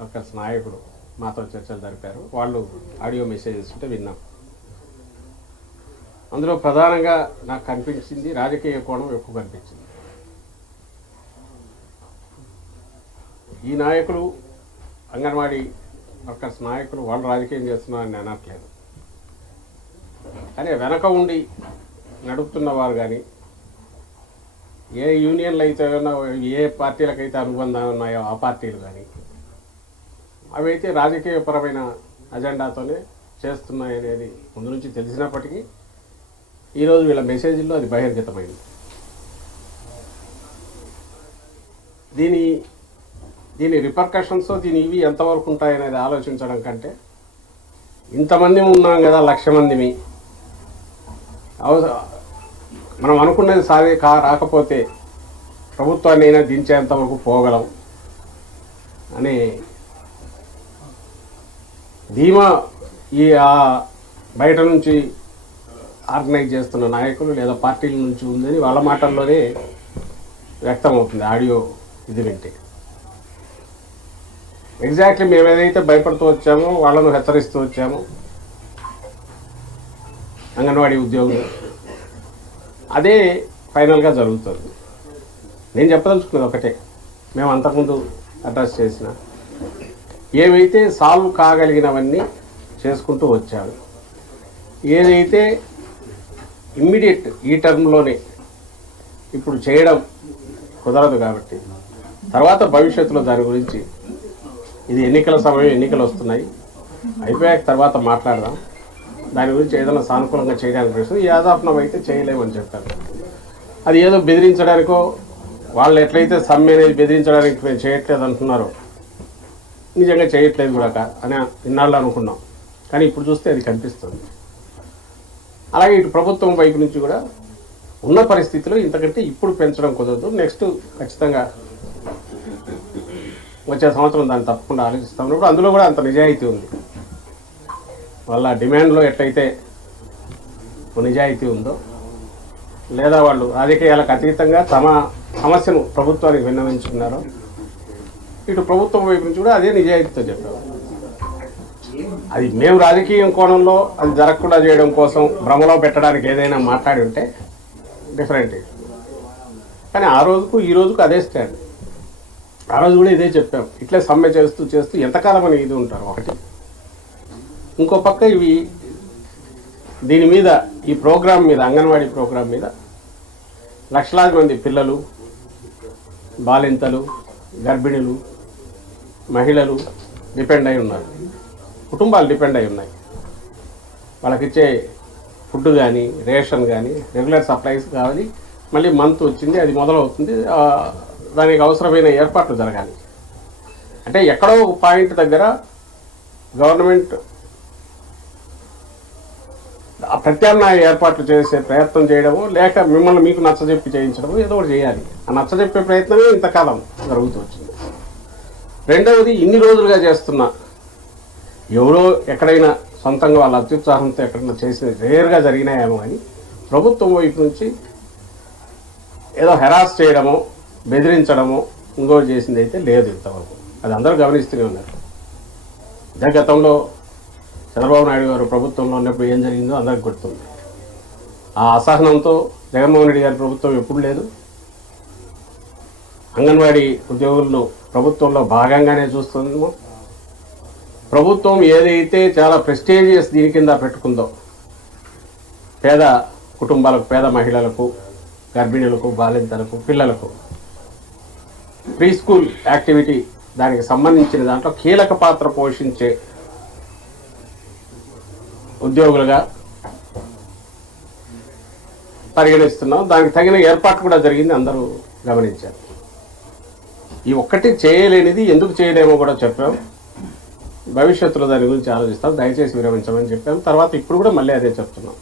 Workers నాయకుడు మాతో చర్చలు జరిపారు. వాళ్ళు ఆడియో మెసేజెస్ ఉంటే విన్నాం. అందులో ప్రధానంగా నాకు కనిపించింది రాజకీయ కోణం ఎక్కువ కనిపించింది. ఈ నాయకులు అంగన్వాడీ వర్కర్స్ నాయకులు వాళ్ళు రాజకీయం చేస్తున్నారని నేను అనట్లేదు, కానీ వెనక ఉండి నడుపుతున్న వారు కానీ ఏ యూనియన్లు అయితే ఏ పార్టీలకైతే అనుబంధం ఉన్నాయో ఆ పార్టీలు కానీ అవైతే రాజకీయపరమైన అజెండాతోనే చేస్తున్నాయి అనేది ముందు నుంచి తెలిసినప్పటికీ ఈరోజు వీళ్ళ మెసేజ్లో అది బహిర్గతమైంది. దీని రిపర్కషన్స్ ఇవి ఎంతవరకు ఉంటాయనేది ఆలోచించడం కంటే ఇంతమంది ఉన్నాం కదా, 1,00,000 మందిమి, మనం అనుకున్నది రాకపోతే ప్రభుత్వాన్ని అయినా దించేంతవరకు పోగలం అనే ధీమా ఈ బయట నుంచి ఆర్గనైజ్ చేస్తున్న నాయకులు లేదా పార్టీల నుంచి ఉందని వాళ్ళ మాటల్లోనే వ్యక్తమవుతుంది ఆడియో ఇది వింటే. ఎగ్జాక్ట్లీ మేము ఏదైతే భయపడుతూ వచ్చామో వాళ్ళను హెచ్చరిస్తూ వచ్చామో అంగన్వాడీ ఉద్యోగులు అదే ఫైనల్గా జరుగుతుంది. నేను చెప్పదలుచుకున్నది ఒకటే, మేము అంతకుముందు అడ్రస్ చేసిన ఏవైతే సాల్వ్ కాగలిగినవన్నీ చేసుకుంటూ వచ్చాము, ఏదైతే ఇమ్మీడియట్ ఈ టర్మ్లోనే ఇప్పుడు చేయడం కుదరదు కాబట్టి తర్వాత భవిష్యత్తులో దాని గురించి ఇది ఎన్నికల సమయం, ఎన్నికలు వస్తున్నాయి, అయిపోయాక తర్వాత మాట్లాడదాం, దాని గురించి ఏదైనా సానుకూలంగా చేయడానికి ప్రయత్నం యాదాపనం అయితే చేయలేమని చెప్పారు. అది ఏదో బెదిరించడానికో వాళ్ళు ఎట్లయితే సమ్మె అనేది బెదిరించడానికి మేము చేయట్లేదు అంటున్నారో నిజంగా చేయట్లేదు కూడా అని ఇన్నాళ్ళు అనుకున్నాం, కానీ ఇప్పుడు చూస్తే అది కనిపిస్తుంది. అలాగే ఇటు ప్రభుత్వం వైపు నుంచి కూడా ఉన్న పరిస్థితిలో ఇంతకంటే ఇప్పుడు పెంచడం కుదరదు, నెక్స్ట్ ఖచ్చితంగా వచ్చే సంవత్సరం దాన్ని తప్పకుండా ఆలోచిస్తాం. ఉన్నప్పుడు అందులో కూడా అంత నిజాయితీ ఉంది, వాళ్ళ డిమాండ్లో ఎట్లయితే నిజాయితీ ఉందో, లేదా వాళ్ళు రాజకీయాలకు అతీతంగా తమ సమస్యను ప్రభుత్వానికి విన్నవించుకున్నారో ఇటు ప్రభుత్వం వైపు నుంచి కూడా అదే నిజాయితీతో చెప్పారు. అది మేము రాజకీయం కోణంలో అది జరగకుండా చేయడం కోసం భ్రమలో పెట్టడానికి ఏదైనా మాట్లాడి ఉంటే డిఫరెంట్, కానీ ఆ రోజుకు ఈ రోజుకు అదే స్టాండ్. ఆ రోజు కూడా ఇదే చెప్పాం, ఇట్లే సమ్మె చేస్తూ చేస్తూ ఎంతకాలం అని ఇది ఉంటారు ఒకటి. ఇంకో పక్క దీని మీద ఈ ప్రోగ్రాం మీద అంగన్వాడీ ప్రోగ్రాం మీద లక్షలాది మంది పిల్లలు, బాలింతలు, గర్భిణులు, మహిళలు డిపెండ్ అయి ఉన్నారు, కుటుంబాలు డిపెండ్ అయి ఉన్నాయి. వాళ్ళకిచ్చే ఫుడ్ కానీ రేషన్ కానీ రెగ్యులర్ సప్లైస్ కావాలి, మళ్ళీ మంత్ వచ్చింది అది మొదలవుతుంది, దానికి అవసరమైన ఏర్పాట్లు జరగాలి. అంటే ఎక్కడో ఒక పాయింట్ దగ్గర గవర్నమెంట్ ప్రత్యామ్నాయ ఏర్పాట్లు చేసే ప్రయత్నం చేయడము, లేక మిమ్మల్ని మీకు నచ్చజెప్పి చేయించడము, ఏదో ఒకటి చేయాలి. ఆ నచ్చజెప్పే ప్రయత్నమే ఇంతకాలం జరుగుతూ వచ్చింది. రెండవది, ఇన్ని రోజులుగా చేస్తున్న ఎవరో ఎక్కడైనా సొంతంగా వాళ్ళ అత్యుత్సాహంతో ఎక్కడైనా చేసిన రేర్గా జరిగినాయేమో కానీ ప్రభుత్వం వైపు నుంచి ఏదో హెరాస్ చేయడమో బెదిరించడమో ఇంకోటి చేసింది అయితే లేదు ఇంతవరకు. అది అందరూ గమనిస్తూనే ఉన్నారు. ఇదే గతంలో చంద్రబాబు నాయుడు గారు ప్రభుత్వంలో ఉన్నప్పుడు ఏం జరిగిందో అందరికి గుర్తుంది. ఆ అసహనంతో జగన్మోహన్ రెడ్డి గారి ప్రభుత్వం ఎప్పుడు లేదు. అంగన్వాడీ ఉద్యోగులను ప్రభుత్వంలో భాగంగానే చూస్తుందేమో. ప్రభుత్వం ఏదైతే చాలా ప్రెస్టీజియస్ దీని కింద పెట్టుకుందో, పేద కుటుంబాలకు, పేద మహిళలకు, గర్భిణులకు, బాలింతలకు, పిల్లలకు ప్రీ స్కూల్ యాక్టివిటీ దానికి సంబంధించిన దాంట్లో కీలక పాత్ర పోషించే ఉద్యోగులుగా పరిగణిస్తున్నాం. దానికి తగిన ఏర్పాటు కూడా జరిగింది, అందరూ గమనించారు. ఈ ఒక్కటి చేయలేనిది ఎందుకు చేయలేమో కూడా చెప్పాం. భవిష్యత్తులో దాని గురించి ఆలోచిస్తాం, దయచేసి విరమించమని చెప్పాం. తర్వాత ఇప్పుడు కూడా మళ్ళీ అదే చెప్తున్నాం.